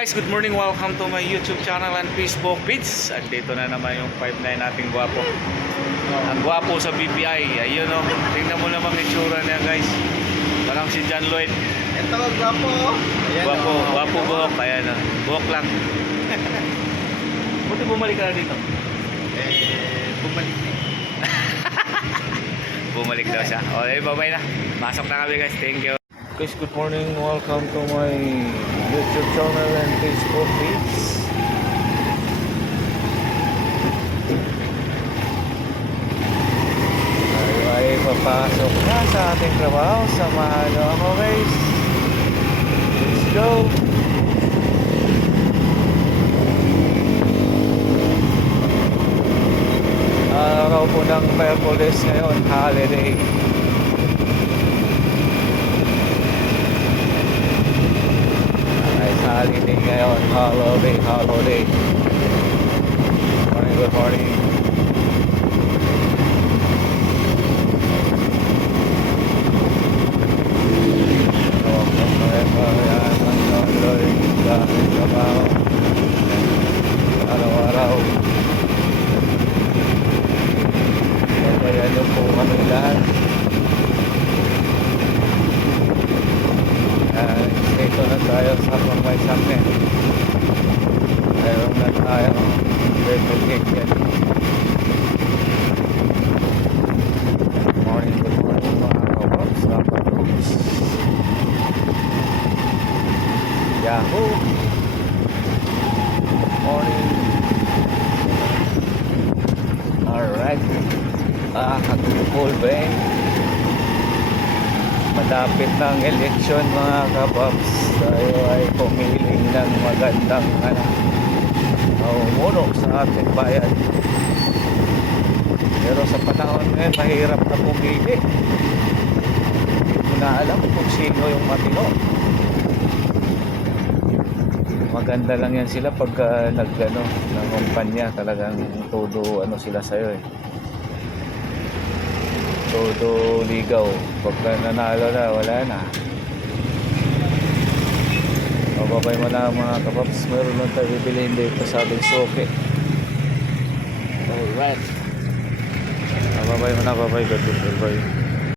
Guys, good morning. Welcome to my YouTube channel and Facebook page. At dito na naman yung 5'9 nating gwapo. Ang gwapo sa BPI. Ayun o. Tingnan mo naman yung itsura niya, guys. Parang si John Lloyd. Ito, gwapo. Ayan, Gwapo, gwapo buhok. Ayan o. Buhok lang. Buti bumalik ka na dito. Bumalik na. Bumalik daw siya. Okay, bye-bye na. Pasok na kami, guys. Thank you. Guys, good morning. Welcome to my YouTube channel and Facebook page. Tayo ay papasok na sa ating trabaho. Samahan nyo ako, guys. Let's go! Araw po ng Merkulis ngayon, holiday. Holiday ngayon, holiday. Good morning. Araw-araw. Ano po kami lahat. Dito na tayo sa may sakit. Mayroon na tayo verification. Morning, good morning mga kaboks. Yahoo! Morning. Alright. Cool ba eh? Malapit ng eleksyon mga kababs. Tayo ay pumiling ng magandang umuno sa ating bayan. Pero sa panahon ngayon mahirap na pumili. Hindi ko na alam kung sino yung matino. Maganda lang yan sila pag ng kumpanya. Talagang todo sila sa'yo eh. Todo ligaw. Pagka nanalo na, wala na. Mababay mo na mga kapaps. Meron lang tayo bibilihin dito sa ating soke. Alright. Mababay mo na, babay. Goodbye.